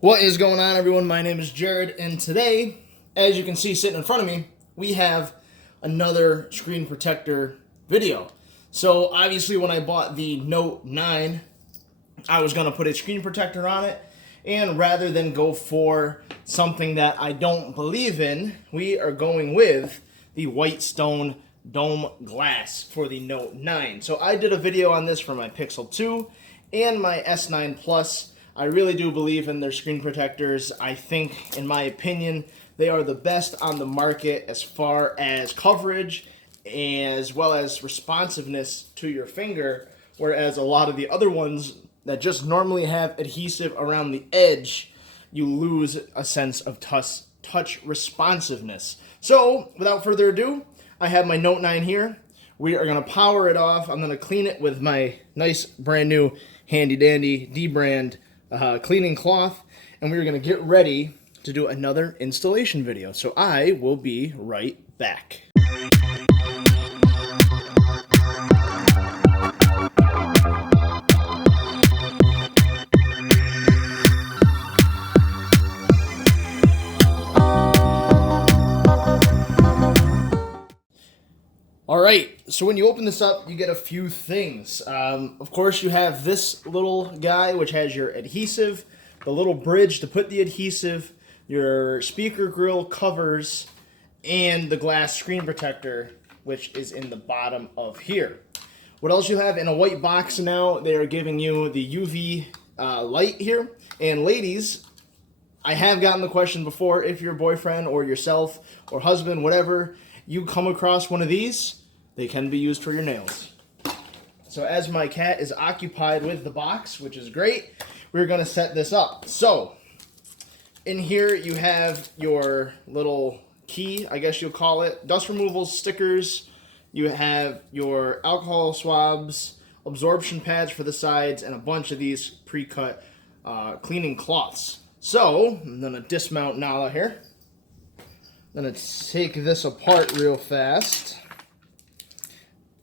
What is going on, everyone? My name is Jared, and today, as you can see sitting in front of me, we have another screen protector video. So obviously when I bought the Note 9, I was going to put a screen protector on it, and rather than go for something that I don't believe in, we are going with the Whitestone dome glass for the Note 9. So I did a video on this for my Pixel 2 and my S9 Plus. I really do believe in their screen protectors. I think, in my opinion, they are the best on the market as far as coverage as well as responsiveness to your finger, whereas a lot of the other ones that just normally have adhesive around the edge, you lose a sense of touch responsiveness. So, without further ado, I have my Note 9 here. We are going to power it off. I'm going to clean it with my nice brand new handy dandy D-brand cleaning cloth, and we're going to get ready to do another installation video. So I will be right back. Alright, so when you open this up, you get a few things. Of course, you have this little guy, which has your adhesive, the little bridge to put the adhesive, your speaker grill covers, and the glass screen protector, which is in the bottom of here. What else you have in a white box now, they are giving you the UV light here. And ladies, I have gotten the question before, if your boyfriend or yourself or husband, whatever, you come across one of these, they can be used for your nails. So as my cat is occupied with the box, which is great, we're going to set this up. So in here you have your little key, I guess you'll call it, dust removal stickers. You have your alcohol swabs, absorption pads for the sides, and a bunch of these pre-cut cleaning cloths. So I'm going to dismount Nala here. I'm going to take this apart real fast.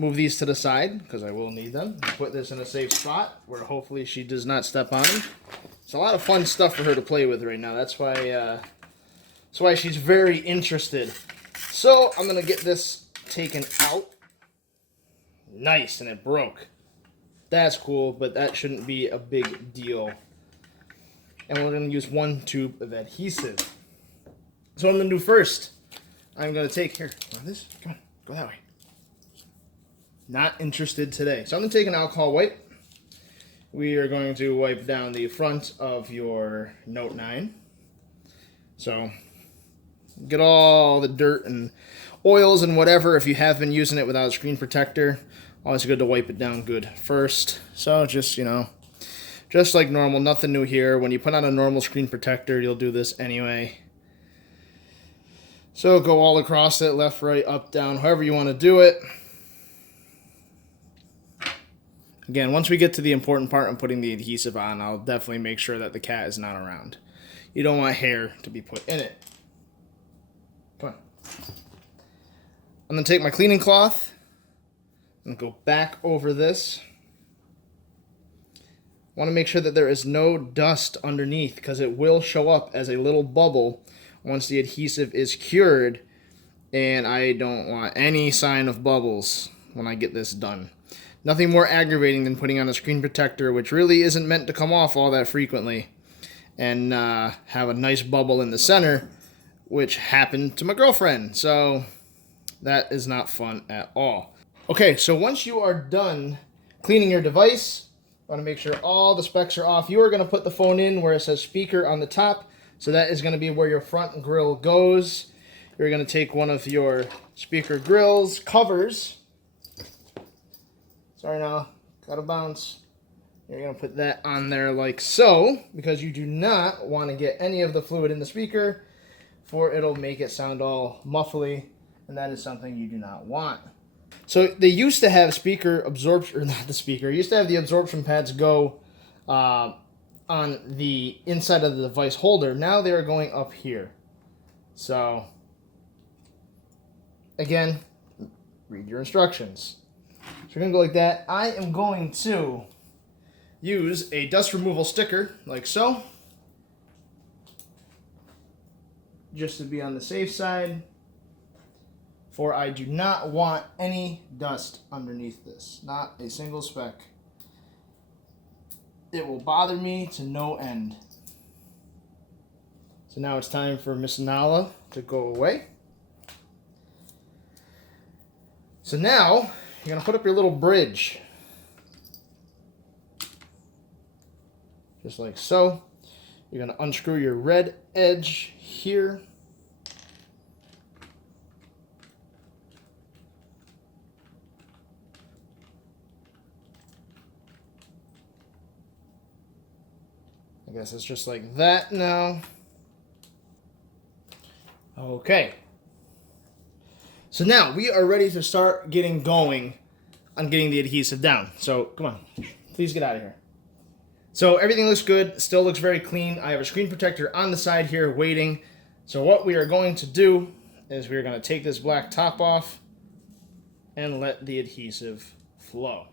Move these to the side, because I will need them. Put this in a safe spot, where hopefully she does not step on them. It's a lot of fun stuff for her to play with right now. That's why she's very interested. So, I'm going to get this taken out. Nice, and it broke. That's cool, but that shouldn't be a big deal. And we're going to use one tube of adhesive. So what I'm going to do first, I'm going to take, here, this, come on, go that way. Not interested today. So I'm going to take an alcohol wipe. We are going to wipe down the front of your Note 9. So get all the dirt and oils and whatever if you have been using it without a screen protector. Always good to wipe it down good first. So just, just like normal, nothing new here. When you put on a normal screen protector, you'll do this anyway. So go all across it, left, right, up, down, however you want to do it. Again, once we get to the important part of putting the adhesive on, I'll definitely make sure that the cat is not around. You don't want hair to be put in it. Come on. I'm going to take my cleaning cloth and go back over this. I want to make sure that there is no dust underneath, because it will show up as a little bubble once the adhesive is cured, and I don't want any sign of bubbles when I get this done. Nothing more aggravating than putting on a screen protector, which really isn't meant to come off all that frequently, and have a nice bubble in the center, which happened to my girlfriend. So that is not fun at all. Okay, so once you are done cleaning your device, I want to make sure all the specs are off. You are going to put the phone in where it says speaker on the top. So that is going to be where your front grill goes. You're going to take one of your speaker grills covers. Sorry now, gotta bounce. You're going to put that on there like so, because you do not want to get any of the fluid in the speaker, for it'll make it sound all muffly, and that is something you do not want. So they used to have speaker absorption, or not the speaker, used to have the absorption pads go on the inside of the device holder. Now they are going up here. So, again, read your instructions. So we're going to go like that. I am going to use a dust removal sticker, like so. just to be on the safe side, for I do not want any dust underneath this. Not a single speck. It will bother me to no end. So now it's time for Miss Nala to go away. So now you're going to put up your little bridge. Just like so. You're going to unscrew your red edge here. I guess it's just like that now. Okay. So now we are ready to start getting going on getting the adhesive down. So come on, please get out of here. So everything looks good, still looks very clean. I have a screen protector on the side here waiting. So what we are going to do is we're going to take this black top off and let the adhesive flow.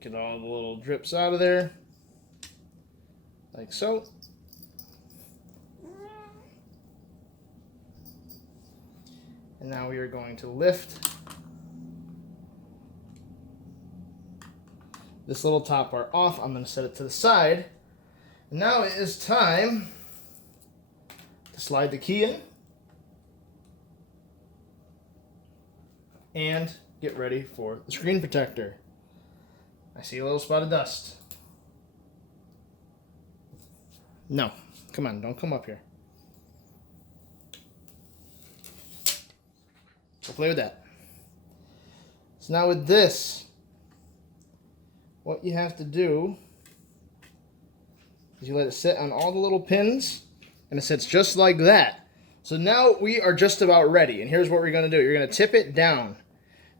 Get all the little drips out of there, like so. And now we are going to lift this little top part off. I'm going to set it to the side. And now it is time to slide the key in and get ready for the screen protector. I see a little spot of dust. No, come on, don't come up here. Go play with that. So now with this, what you have to do is you let it sit on all the little pins, and it sits just like that. So now we are just about ready, and here's what we're going to do. You're going to tip it down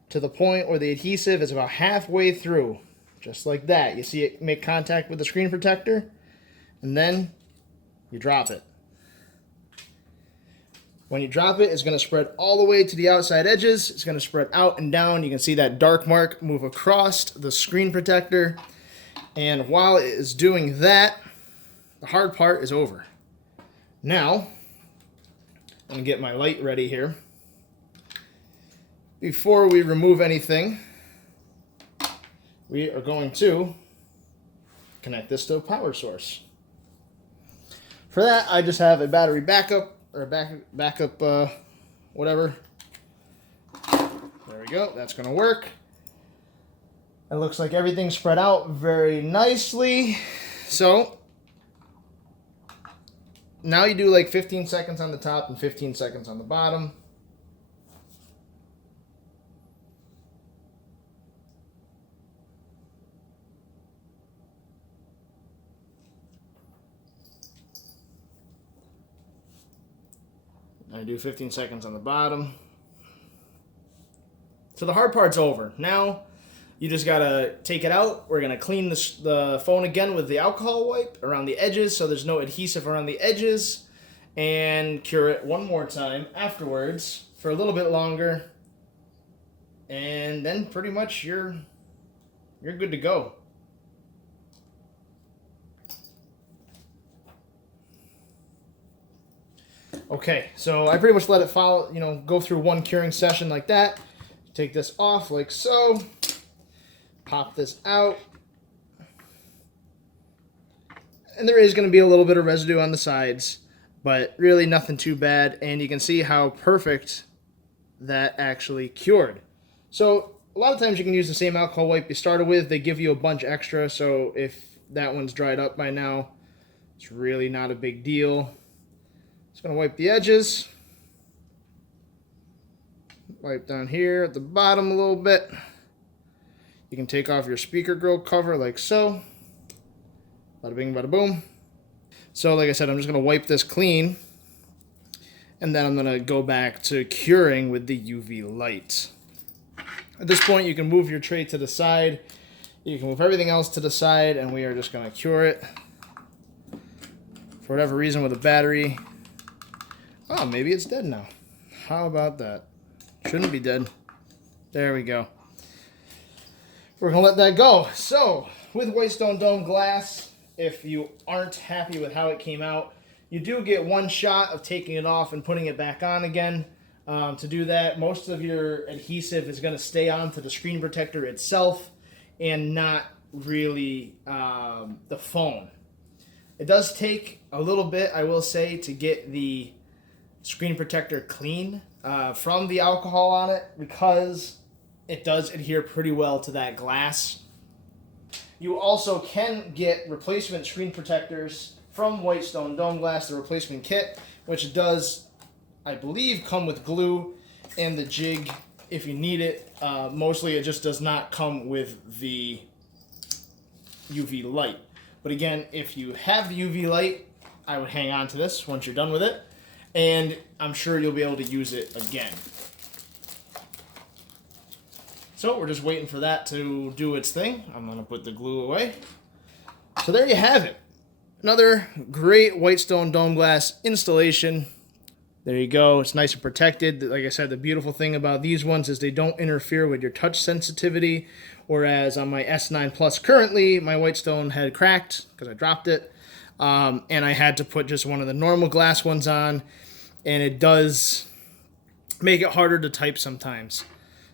to the point where the adhesive is about halfway through, just like that. You see it make contact with the screen protector, and then you drop it. When you drop it, it's going to spread all the way to the outside edges. It's going to spread out and down. You can see that dark mark move across the screen protector. And while it is doing that, the hard part is over. Now, I'm going to get my light ready here. Before we remove anything, we are going to connect this to a power source. For that, I just have a battery backup, or backup, whatever. There we go. That's going to work. It looks like everything's spread out very nicely. So now you do like 15 seconds on the top and 15 seconds on the bottom. I do 15 seconds on the bottom. So the hard part's over. Now you just gotta take it out. We're gonna clean the phone again with the alcohol wipe around the edges so there's no adhesive around the edges, and cure it one more time afterwards for a little bit longer, and then pretty much you're good to go. Okay, so I pretty much let it follow, go through one curing session like that. Take this off like so. Pop this out. And there is going to be a little bit of residue on the sides, but really nothing too bad. And you can see how perfect that actually cured. So a lot of times you can use the same alcohol wipe you started with. They give you a bunch extra, so if that one's dried up by now, it's really not a big deal. Just going to wipe the edges. Wipe down here at the bottom a little bit. You can take off your speaker grill cover like so. Bada bing, bada boom. So like I said, I'm just going to wipe this clean. And then I'm going to go back to curing with the UV light. At this point, you can move your tray to the side. You can move everything else to the side, and we are just going to cure it. For whatever reason with a battery. Oh, maybe it's dead now. How about that? Shouldn't be dead. There we go. We're going to let that go. So, with Whitestone Dome glass, if you aren't happy with how it came out. You do get one shot of taking it off and putting it back on again. To do that, most of your adhesive is going to stay onto the screen protector itself and not really the phone. It does take a little bit, I will say, to get the screen protector clean from the alcohol on it, because it does adhere pretty well to that glass. You also can get replacement screen protectors from Whitestone Dome Glass, the replacement kit, which does, I believe, come with glue and the jig if you need it. Mostly it just does not come with the UV light. But again, if you have the UV light, I would hang on to this once you're done with it, and I'm sure you'll be able to use it again. So we're just waiting for that to do its thing. I'm going to put the glue away. So there you have it. Another great Whitestone Dome Glass installation. There you go. It's nice and protected. Like I said, the beautiful thing about these ones is they don't interfere with your touch sensitivity. Whereas on my S9 Plus currently, my Whitestone had cracked because I dropped it. And I had to put just one of the normal glass ones on. And it does make it harder to type sometimes.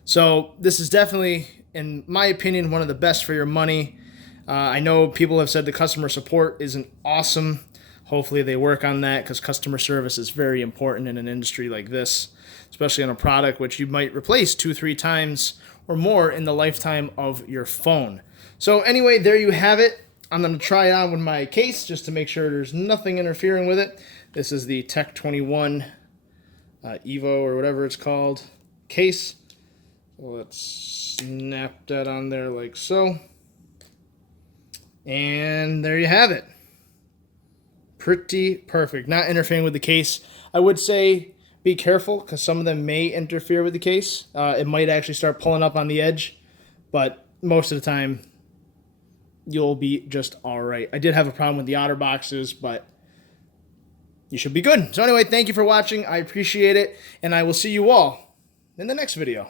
So this is definitely, in my opinion, one of the best for your money. I know people have said the customer support isn't awesome. Hopefully they work on that, because customer service is very important in an industry like this, especially on a product which you might replace 2-3 times or more in the lifetime of your phone. So anyway, there you have it. I'm going to try it on with my case just to make sure there's nothing interfering with it. This is the Tech 21 Evo or whatever it's called case. Let's snap that on there like so. And there you have it. Pretty perfect. Not interfering with the case. I would say be careful, because some of them may interfere with the case. It might actually start pulling up on the edge, but most of the time you'll be just all right. I did have a problem with the outer boxes, but you should be good. So anyway, thank you for watching. I appreciate it, and I will see you all in the next video.